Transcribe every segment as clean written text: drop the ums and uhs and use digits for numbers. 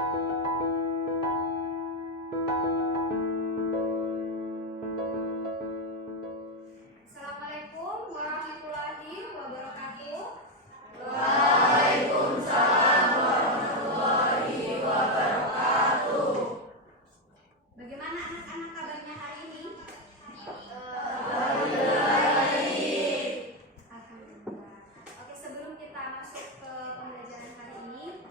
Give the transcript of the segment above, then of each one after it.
Assalamualaikum warahmatullahi wabarakatuh. Waalaikumsalam warahmatullahi wabarakatuh. Bagaimana anak-anak kabarnya hari ini? Alhamdulillah baik. Alhamdulillah. Oke, sebelum kita masuk ke pembelajaran hari ini,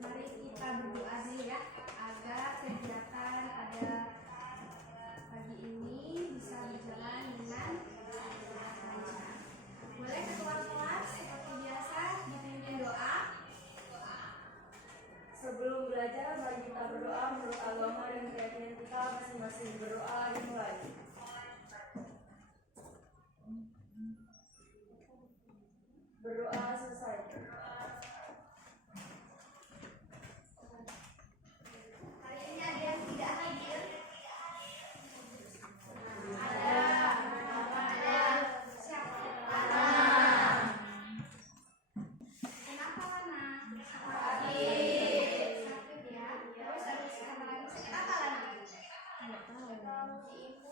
mari kita berdoa dulu ya, agar kegiatan pada pagi ini bisa berjalan dengan lancar. Boleh ketua kelas seperti biasa dipimpin doa. Sebelum belajar, mari kita berdoa menurut agama dan keyakinan kita masing-masing. Berdoa dimulai. Berdoa selesai. Hari ini ada yang tidak hadir? Siapa? Kenapa Lana? Sakit ya. Terus habis apa lagi? Sakit apa Lana?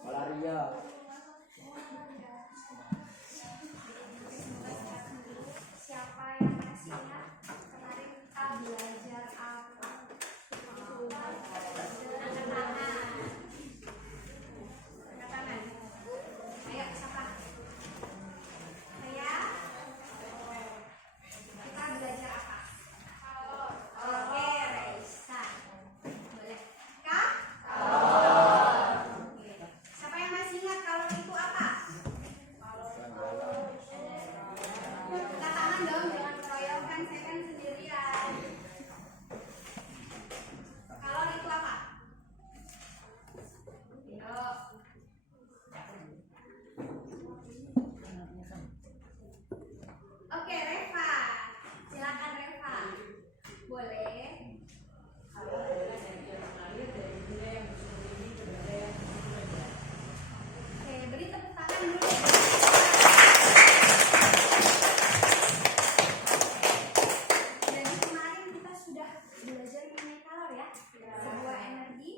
Malaria. Siapa yang masih ingat kemarin kita belajar apa? Angkat tangan. Angkat tangan. Ayo siapa? Saya. Kita belajar apa? Oke, Raisa. Boleh. Kak? Oke. Siapa yang masih ingat kalau itu apa? Angkat tangan dong, jangan keroyokan, saya kan sendirian. Kalau itu apa? Yuk. Oke, Reva. Silakan Reva. Boleh. Oke, beri tepuk tangan dulu. Jadi kemarin kita sudah belajar mengenai kalor ya, sebuah energi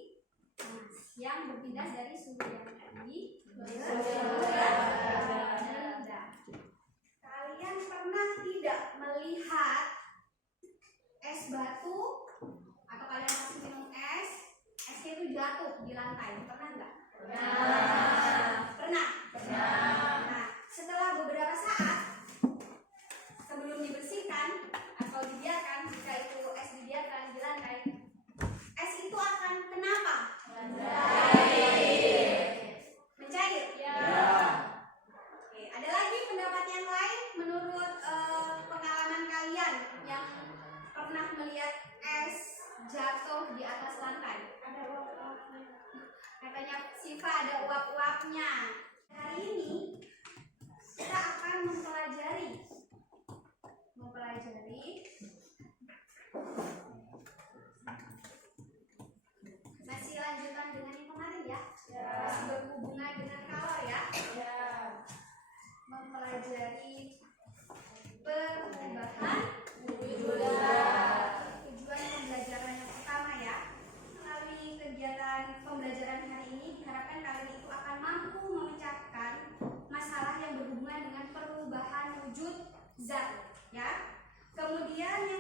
yang berpindah dari suhu yang tinggi ke suhu yang rendah. Kalian pernah tidak melihat es batu atau kalian pasti minum es, esnya itu jatuh di lantai, pernah nggak? Pernah. Nah, setelah beberapa saat sebelum dibersihkan atau dibiarkan, jika itu es dibiarkan di lantai, es itu akan kenapa? Mencair. Oke, ada lagi pendapat yang lain menurut pengalaman kalian yang pernah melihat es jatuh di atas lantai? Ada uap-uapnya. Katanya Siva ada uap-uapnya. Hari ini kita akan mempelajari masih lanjutan dengan yang kemarin ya, masih berhubungan dengan kalor ya, mempelajari perubahan tujuan pembelajaran yang pertama ya. Melalui kegiatan pembelajaran hari ini diharapkan kalian itu akan mampu memecahkan masalah yang berhubungan dengan perubahan wujud zat ya. Kemudian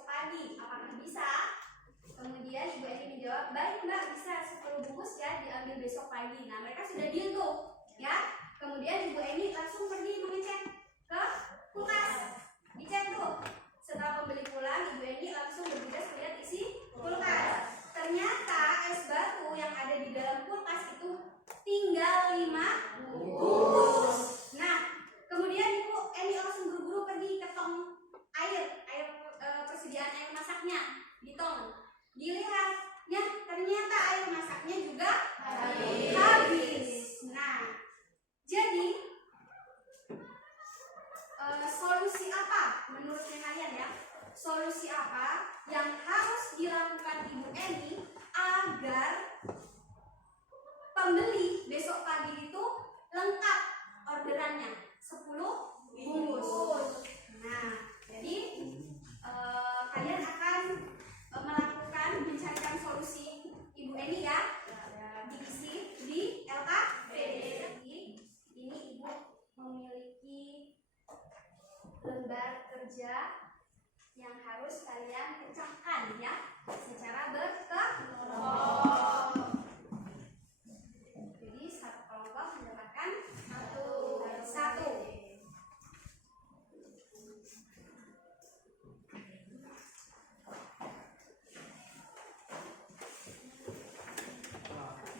besok pagi. Apakah bisa? Kemudian Ibu Eni menjawab, baik Mbak, bisa 10 bungkus ya, diambil besok pagi. Nah, mereka sudah deal tuh, ya. Kemudian Ibu Eni langsung pergi mengecek ke kulkas. Dicek tuh. Setelah pembeli pulang, Ibu Eni langsung bergegas melihat isi kulkas. Ternyata es batu yang ada di dalam kulkas itu tinggal 5 bungkus. Nah, kemudian Ibu Eni langsung buru-buru pergi ke tong air persediaan air masaknya di tong. Dilihat, ya ternyata air masaknya juga habis. Nah, jadi solusi apa menurut kalian ya? Solusi apa yang harus dilakukan Ibu Eni agar pembeli besok pagi itu lengkap orderannya 10 bungkus. Nah, jadi kalian akan melakukan mencarikan solusi Ibu Eni ya, diisi di LKPD. Ini Ibu memiliki lembar kerja yang harus kalian pecahkan ya secara berkelompok. Jadi satu kelompok mendapatkan satu.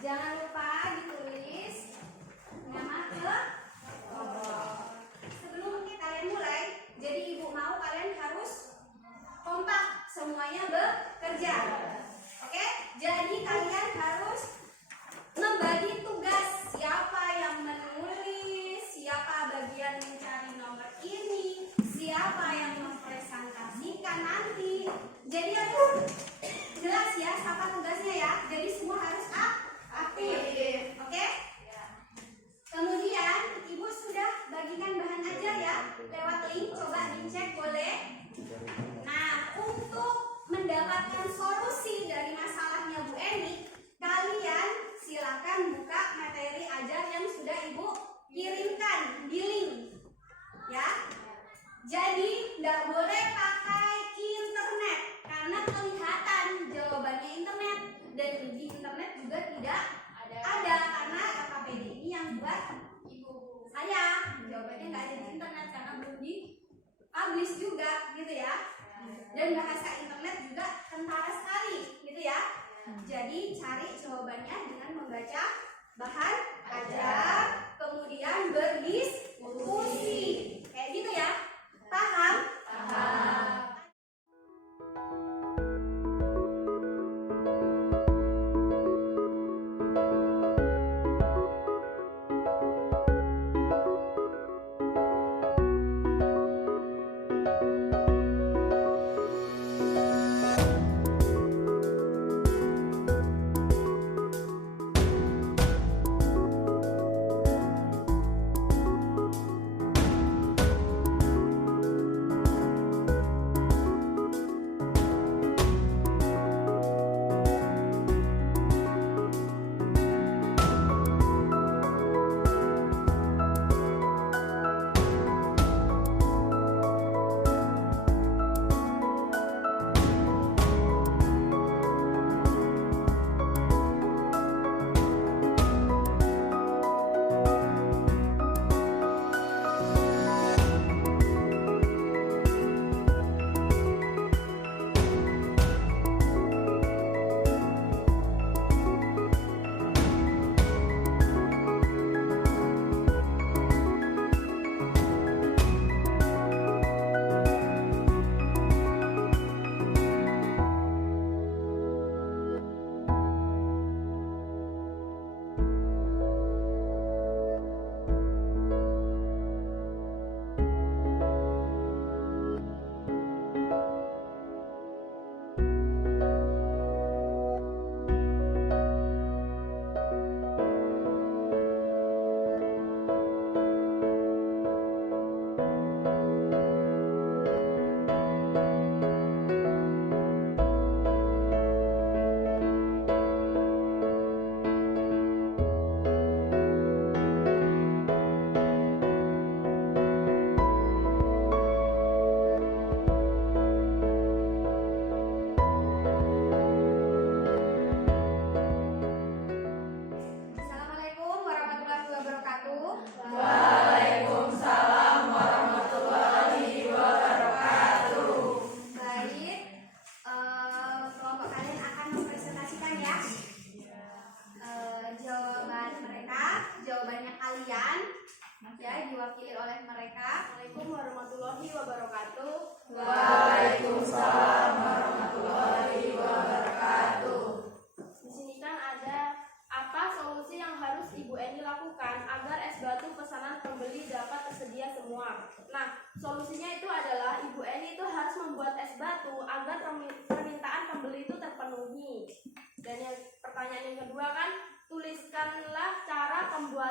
Jangan lupa ditulis nama kelompok. Sebelum kalian mulai, jadi Ibu mau kalian harus kompak semuanya bekerja. Oke? Jadi kalian harus membagi tugas. Siapa yang menulis, siapa bagian mencari nomor ini, siapa yang mempresentasikan nanti. Jadi harus jelas ya apa tugasnya ya. Jadi semua harus aktif. Oke? Kemudian Ibu sudah bagikan bahan ajar ya lewat link, coba dicek boleh. Nah, untuk mendapatkan solusi dari masalahnya Bu Eni, kalian silakan buka materi ajar yang sudah Ibu kirimkan di link ya. Jadi tidak boleh pakai internet karena kelihatan jawabannya internet, dan di internet juga tidak ada karena LKPD ini yang buat Ibu saya. Jawabannya nggak ada di internet karena belum di publish juga gitu ya. Dan bahasa internet juga kentara sekali gitu ya. Jadi cari jawabannya dengan membaca bahan ajar, kemudian berdiskusi kayak gitu ya. Paham? Paham.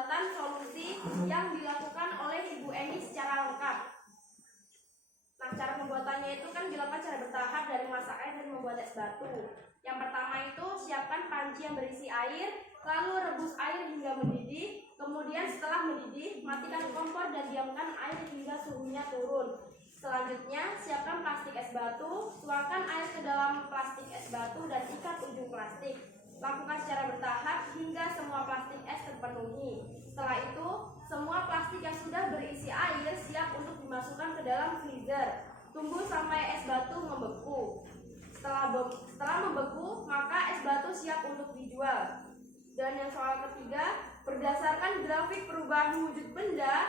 pembuatan solusi yang dilakukan oleh Ibu Eni secara lengkap. Nah, cara pembuatannya itu kan dilakukan secara bertahap dari memasak air dan membuat es batu. Yang pertama itu siapkan panci yang berisi air, lalu rebus air hingga mendidih. Kemudian setelah mendidih, matikan kompor dan diamkan air hingga suhunya turun. Selanjutnya, siapkan plastik es batu, tuangkan air ke dalam plastik es batu dan ikat ujung plastik. Lakukan secara bertahap hingga semua plastik es terpenuhi. Setelah itu, semua plastik yang sudah berisi air siap untuk dimasukkan ke dalam freezer. Tunggu sampai es batu membeku. Setelah membeku, maka es batu siap untuk dijual. Dan yang soal ketiga, berdasarkan grafik perubahan wujud benda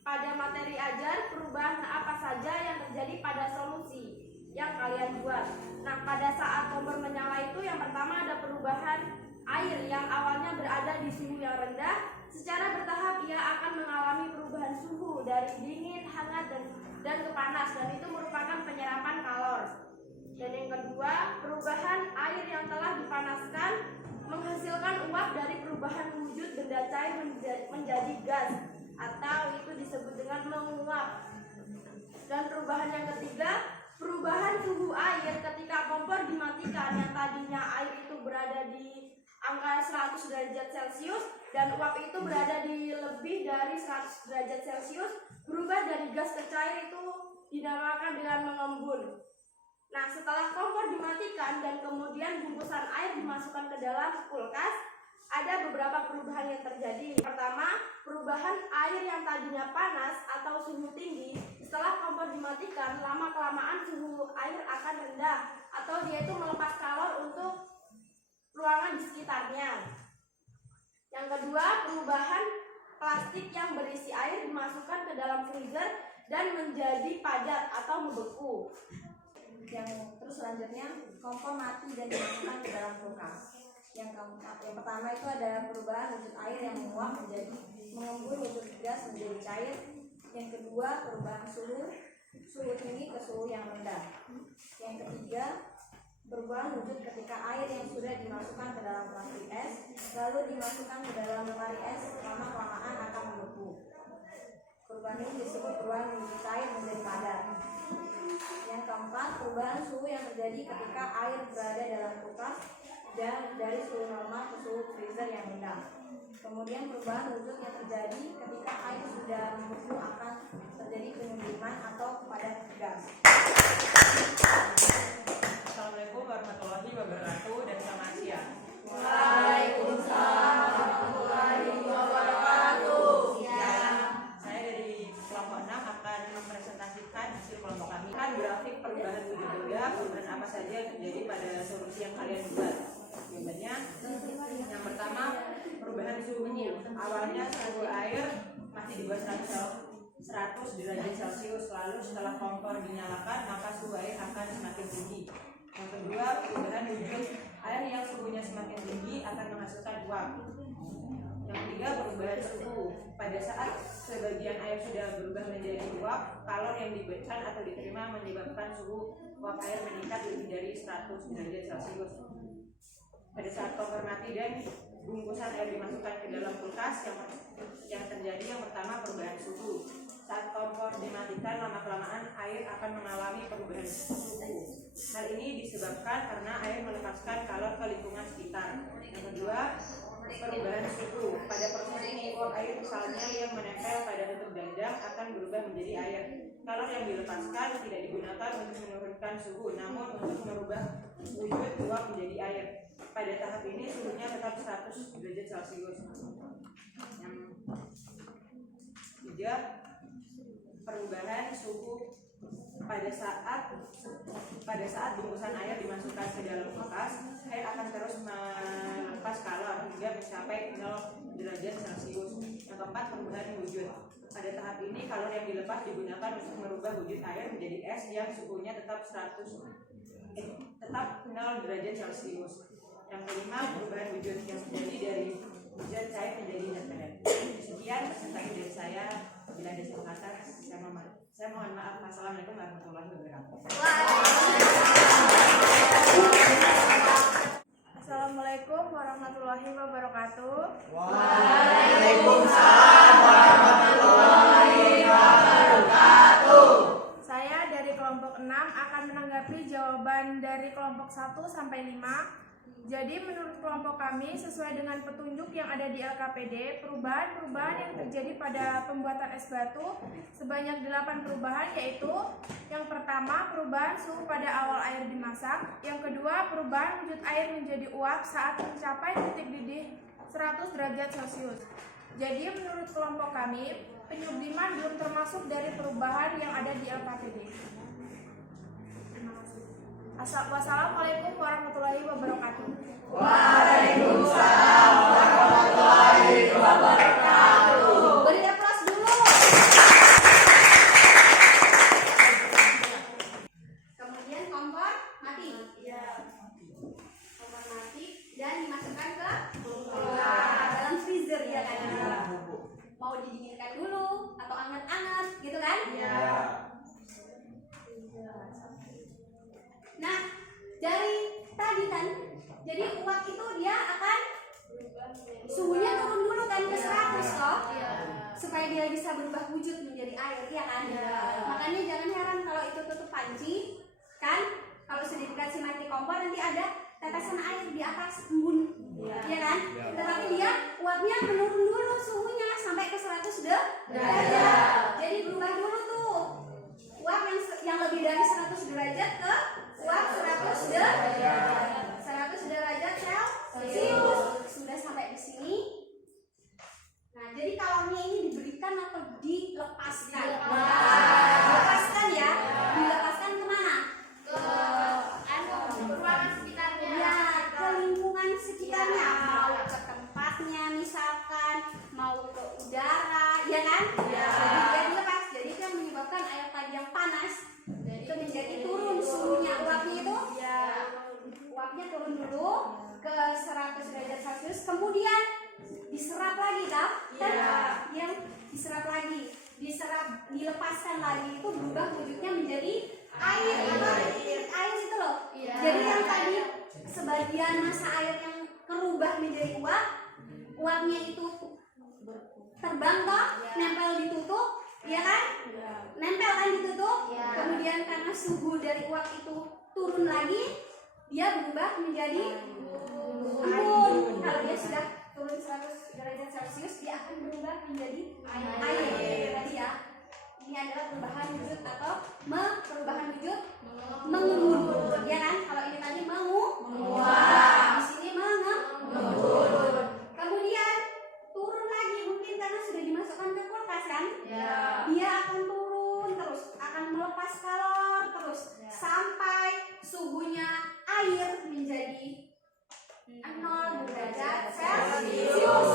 pada materi ajar, perubahan apa saja yang terjadi pada solusi yang kalian buat. Nah, pada saat kompor menyala itu yang pertama ada perubahan air yang awalnya berada di suhu yang rendah. Secara bertahap ia akan mengalami perubahan suhu dari dingin, hangat, dan ke panas, dan itu merupakan penyerapan kalor. Dan yang kedua, perubahan air yang telah dipanaskan menghasilkan uap dari perubahan wujud benda cair menjadi gas, atau itu disebut dengan menguap. Dan perubahan yang ketiga, perubahan suhu air ketika kompor dimatikan. Yang tadinya air itu berada di angka 100 derajat Celcius dan uap itu berada di lebih dari 100 derajat Celcius, berubah dari gas ke cair, itu dinamakan dengan mengembun. Nah, setelah kompor dimatikan dan kemudian bungkusan air dimasukkan ke dalam kulkas, ada beberapa perubahan yang terjadi. Pertama, perubahan air yang tadinya panas atau suhu tinggi, setelah kompor dimatikan, lama-kelamaan suhu air akan rendah, atau dia itu melepas kalor untuk ruangan di sekitarnya. Yang kedua, perubahan plastik yang berisi air dimasukkan ke dalam freezer dan menjadi padat atau membeku. Terus selanjutnya, kompor mati dan dimasukkan ke dalam kulkas. Yang pertama itu ada perubahan wujud air yang menguap menjadi mengembun, wujud gas menjadi cair. Yang kedua, perubahan suhu tinggi ke suhu yang rendah. Yang ketiga, perubahan wujud ketika air yang sudah dimasukkan ke dalam plastik es lalu dimasukkan ke dalam lemari es, lama-kelamaan akan membeku. Perubahan ini disebut perubahan wujud cair menjadi padat. Yang keempat, perubahan suhu yang terjadi ketika air berada dalam kulkas dan dari suhu normal ke suhu freezer yang rendah. Kemudian perubahan wujud yang terjadi ketika air sudah membeku akan terjadi penyembuhan atau padat gas. Assalamualaikum warahmatullahi wabarakatuh dan selamat siang. Waalaikumsalam warahmatullahi wabarakatuh. Saya dari kelompok 6 akan mempresentasikan hasil kelompok kami. Grafik perubahan wujud benda, perubahan apa saja yang terjadi pada solusi yang kalian buat. Jawabannya, yang pertama, perubahan suhu. Awalnya suhu air masih di bawah 100 derajat Celcius, lalu setelah kompor dinyalakan maka suhu air akan semakin tinggi. Yang kedua, perubahan wujud air yang suhunya semakin tinggi akan menghasilkan uap. Yang ketiga, perubahan suhu. Pada saat sebagian air sudah berubah menjadi uap, kalor yang diberikan atau diterima menyebabkan suhu uap air meningkat lebih dari 100 derajat Celcius. Pada saat kompor mati dan bungkusan air dimasukkan ke dalam kulkas, yang terjadi yang pertama perubahan suhu. Saat kompor dimatikan, lama-kelamaan air akan mengalami perubahan suhu. Hal ini disebabkan karena air melepaskan kalor ke lingkungan sekitar. Yang kedua, perubahan suhu. Pada proses ini, uap air misalnya yang menempel pada tutup dandang akan berubah menjadi air. Kalor yang dilepaskan tidak digunakan untuk menurunkan suhu, namun untuk merubah wujud uap menjadi air. Pada tahap ini suhunya tetap 100 derajat Celcius. Yang tiga, perubahan suhu. Pada saat bungkusan air dimasukkan ke dalam kulkas, air akan terus melepas kalor hingga mencapai 0 derajat Celcius. Yang keempat, perubahan wujud. Pada tahap ini kalor yang dilepas digunakan untuk merubah wujud air menjadi es yang suhunya tetap 0 derajat Celcius. Yang kelima, perubahan wujud yang terjadi dari wujud cair menjadi zat padat. Sekian presentasi dari saya. Bila ada salah kata, saya mohon maaf. Assalamualaikum warahmatullahi wabarakatuh. Assalamualaikum warahmatullahi wabarakatuh. Waalaikumsalam. kelompok 6 akan menanggapi jawaban dari kelompok 1 sampai 5. Jadi menurut kelompok kami, sesuai dengan petunjuk yang ada di LKPD, perubahan-perubahan yang terjadi pada pembuatan es batu sebanyak 8 perubahan, yaitu yang pertama, perubahan suhu pada awal air dimasak. Yang kedua, perubahan wujud air menjadi uap saat mencapai titik didih 100 derajat Celcius. Jadi menurut kelompok kami, penyubliman belum termasuk dari perubahan yang ada di LKPD. Terima kasih. Wassalamualaikum warahmatullahi wabarakatuh. Waalaikumsalam warahmatullahi wabarakatuh. Beri aplaus dulu. Kemudian kompor mati. Kompor mati dan dimasukkan ke dalam freezer ya kan. Mau didinginkan dulu atau anget-anget gitu kan? Nah, dari tadi kan, jadi uap itu dia akan suhunya turun dulu kan ke 100 loh, supaya dia bisa berubah wujud menjadi air, ya kan? Makanya jangan heran kalau itu tutup panci, kan? Kalau sudah dikasih mati kompor nanti ada tetesan air di atas embun, ya kan? Tetapi dia uapnya menurun dulu suhunya sampai ke 100 derajat. Jadi berubah dulu tuh uap yang lebih dari 100 derajat ke uap 100 derajat Celcius. Sudah sampai di sini. Nah, jadi kalornya ini diberikan atau dilepaskan? Dilepaskan ya. Dilepaskan kemana? Ke ruangan sekitarnya. Ya, ke lingkungan sekitarnya. Mau ke tempatnya misalkan, mau ke udara, ya kan? Jadi dia dilepas. Jadi itu yang menyebabkan air tadi yang panas itu menjadi turun suhunya, uapnya turun dulu ke 100 derajat Celcius, kemudian diserap lagi kan? Yang diserap lagi, dilepaskan lagi, itu berubah wujudnya menjadi air atau air itu loh. Jadi yang tadi sebagian massa air yang berubah menjadi uap, uapnya itu terbang toh, nempel ditutup, ya kan? Nempel kan ditutup, kemudian karena suhu dari uap itu turun lagi, dia berubah menjadi embun. Kalau dia sudah turun 100 derajat Celcius, dia akan berubah menjadi air. Tadi ya, ini adalah perubahan wujud atau perubahan wujud mengembun, ya kan? Kalau ini tadi menguap, di sini mengembun. Kemudian turun lagi, mungkin karena sudah dimasukkan ke kulkas kan? Dia akan turun terus, akan melepas kalor terus sampai suhunya air menjadi 0 derajat Celcius.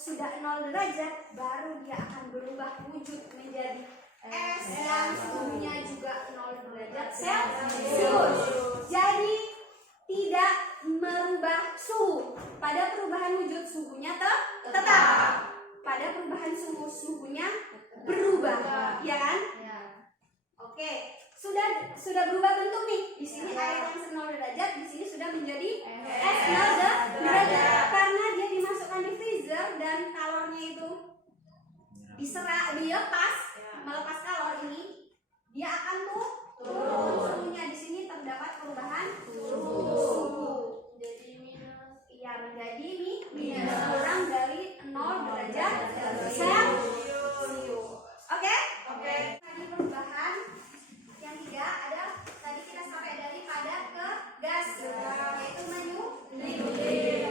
Sudah 0 derajat, baru dia akan berubah wujud menjadi es yang suhunya juga 0 derajat Celcius. Jadi tidak merubah suhu. Pada perubahan wujud suhunya tetap. Pada perubahan suhunya berubah, ya kan? Oke, sudah berubah bentuk nih. Di sini air yang 0 derajat, di sini sudah menjadi es 0 derajat karena dia dimasukkan di freezer dan kalornya itu melepas kalor ini, dia akan turun suhunya. Di sini terdapat perubahan suhu. Menjadi minus kurang dari 0 derajat Celcius. Oke? Tadi perubahan yang 3 ada, tadi kita sampai dari padat ke gas, yaitu menyusut.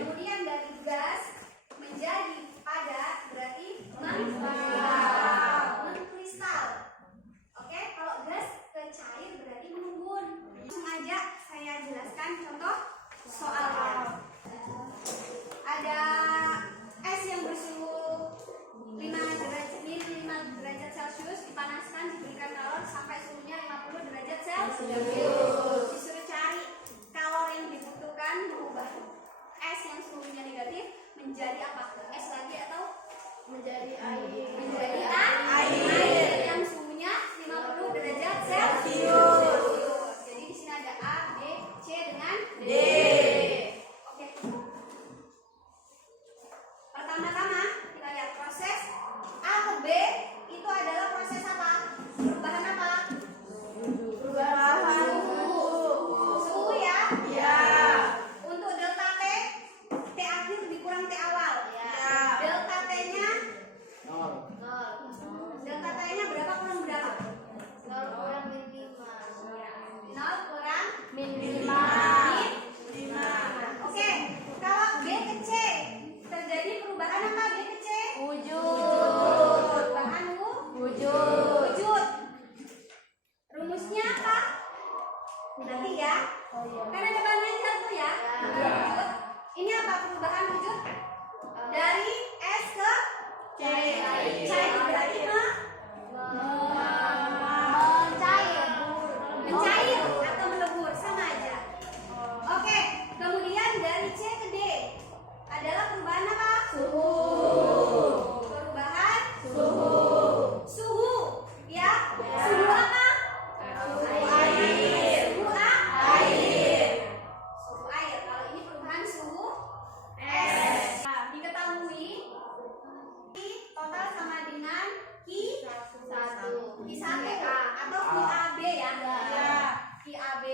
Kemudian dari gas menjadi padat berarti mengkristal. Oke, kalau gas ke cair berarti mengembun. Berarti ya? Kan ada bahannya satu ya? Wujud. Ini apa perubahan wujud? Dari S ke cair. Berarti mencair atau melebur, sama aja. Oke, kemudian dari C ke D adalah perubahan apa? Perubahan suhu, ya. Suhu apa? Suhu air. Suhu air. Kalau ini perubahan suhu es. Nah, diketahui total sama dengan Q1 atau QAB ya. QAB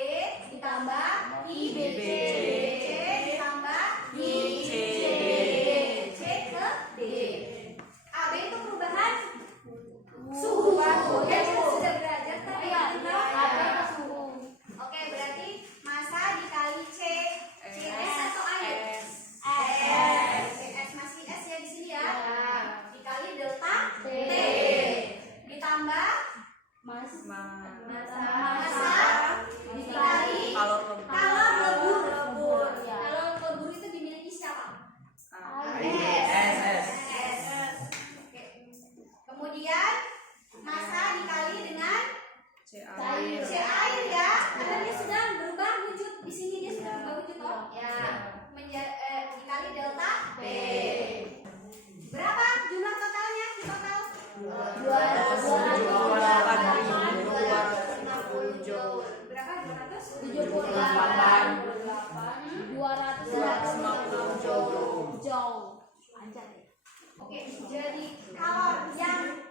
ditambah QBC ditambah QC C ke D. AB itu perubahan suhu. Ya, kita sudah belajar tadi ya. Oke, berarti massa dikali C. CS atau air? CS masih S ya di sini ya. Dikali delta T ditambah massa dikali Kalau kalor lebur. Kalor lebur itu dimiliki siapa? SS. Oke. Kemudian massa dikali dengan C air ya. Karena dia sudah berubah wujud. Di sini dia sudah berubah wujud toh. Dikali delta T. Berapa jumlah totalnya? Total 250 berapa? 250 joule. Oke, jadi kalor yang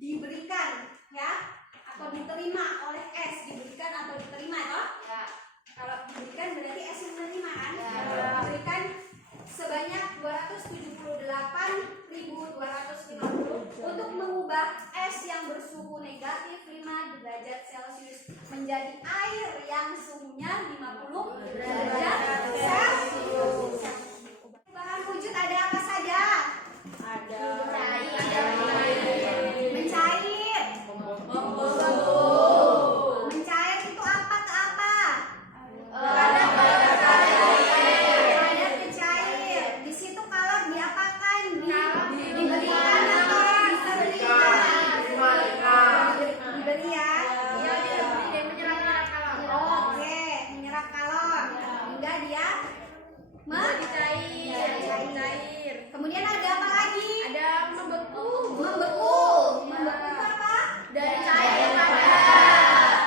diberikan ya atau diterima oleh S, diberikan atau diterima toh? Kalau diberikan berarti S yang menerima kan? Diberikan sebanyak 278.250 untuk mengubah es yang bersuhu negatif 5 derajat Celcius menjadi air yang suhunya 50 derajat Celcius. Bahan wujud ada apa saja? Mencair. Mencair itu apa ke apa? Padat ke cair. Di situ kalor diapakan? Diberikan atau diberi ya. Oke, menyerap kalor hingga dia cair. Kemudian ada apa lagi? Ada membeku. Membeku itu apa? Dari cair pada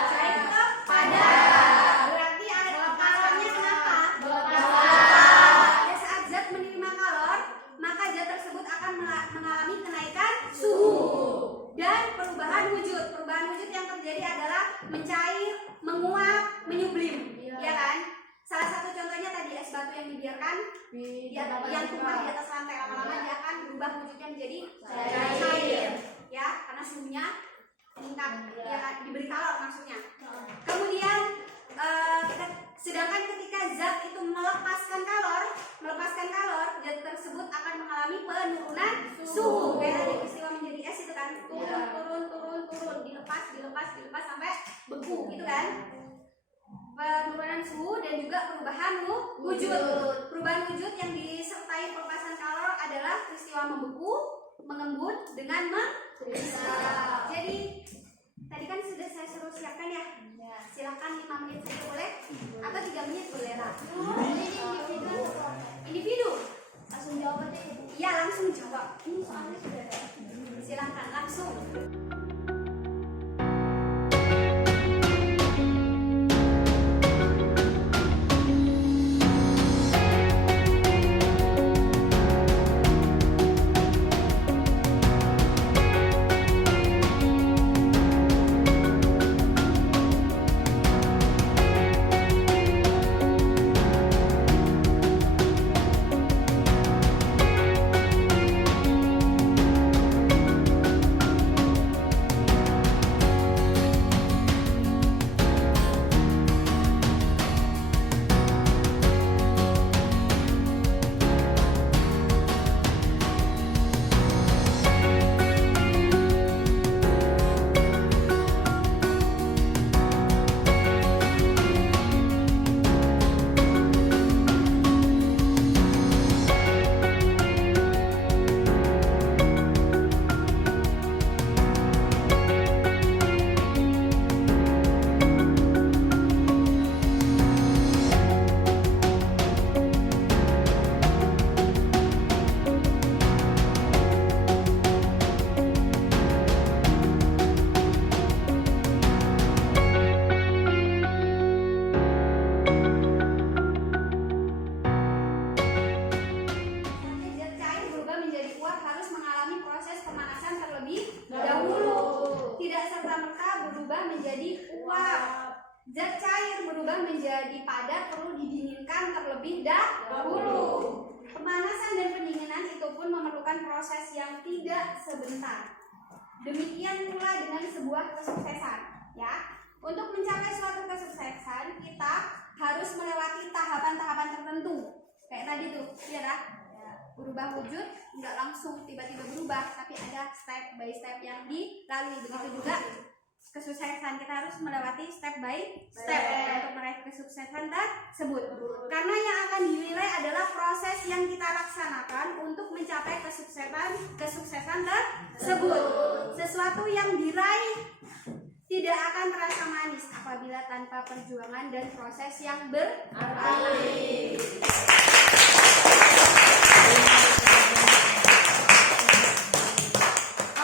Cair ke padat. Berarti ada kalornya kenapa? Pada saat zat menerima kalor, maka zat tersebut akan mengalami kenaikan suhu dan perubahan wujud. Perubahan wujud yang terjadi adalah mencair, menguap, menyublim, ya kan? Salah satu contohnya tadi es batu yang dibiarkan yang tumpah di atas lantai, lama-lama dia akan berubah wujudnya menjadi cair, ya, karena suhunya meningkat, ya kan? Diberi kalor maksudnya. Kemudian sedangkan ketika zat itu melepaskan kalor, zat tersebut akan mengalami penurunan suhu. Kayak tadi peristiwa menjadi es itu kan, turun, dilepas sampai beku gitu kan. Penurunan suhu dan juga perubahan wujud. Perubahan wujud yang disertai pelepasan kalor adalah peristiwa membeku, mengembun dengan mengkristal. Jadi tadi kan sudah saya suruh siapkan ya. Silakan 5 menit saja boleh atau 3 menit boleh lah. Individu. Langsung jawab aja. Iya, langsung jawab. Ini soalnya sudah ada. Silakan langsung. berubah menjadi padat perlu didinginkan terlebih dahulu. Pemanasan dan pendinginan itu pun memerlukan proses yang tidak sebentar. Demikian pula dengan sebuah kesuksesan, ya. Untuk mencapai suatu kesuksesan, kita harus melewati tahapan-tahapan tertentu. Kayak tadi tuh, ya dah. Berubah wujud nggak langsung tiba-tiba berubah, tapi ada step by step yang dilalui. Begitu juga kesuksesan, kita harus melewati step by step untuk meraih kesuksesan tersebut. Karena yang akan dinilai adalah proses yang kita laksanakan untuk mencapai kesuksesan tersebut. Sesuatu yang diraih tidak akan terasa manis apabila tanpa perjuangan dan proses yang berarti.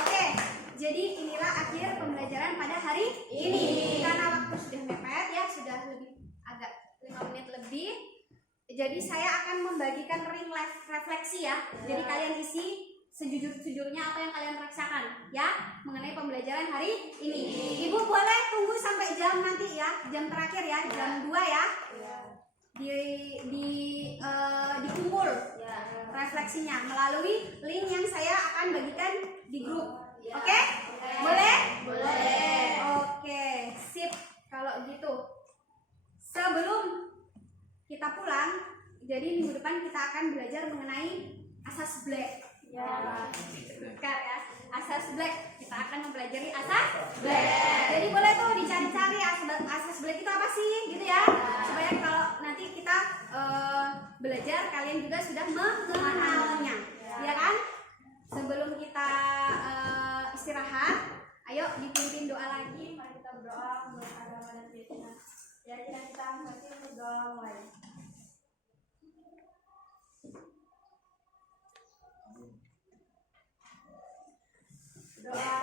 Oke, jadi inilah akhir pembelajaran pada hari ini. Karena waktu sudah mepet ya, sudah agak 5 menit lebih. Jadi saya akan membagikan ring refleksi ya. Jadi kalian isi sejujur-jujurnya apa yang kalian rasakan ya mengenai pembelajaran hari ini. Ibu boleh tunggu sampai jam nanti ya, jam terakhir ya, jam 2 ya. Dikumpul refleksinya melalui link yang saya akan bagikan di grup. Oke? Boleh? Boleh. Oke, sip. Kalau gitu, sebelum kita pulang, jadi minggu depan kita akan belajar mengenai asas black. Bentar ya, asas black. Kita akan mempelajari asas black. Jadi boleh tuh dicari-cari asas black itu apa sih, gitu ya. Supaya kalau nanti kita belajar, kalian juga sudah mengenalnya, ya kan? Sebelum kita istirahat, ayo dipimpin doa lagi. Mari kita berdoa buat agama dan keyakinan. Keyakinan kita masih untuk doa mulai. Doa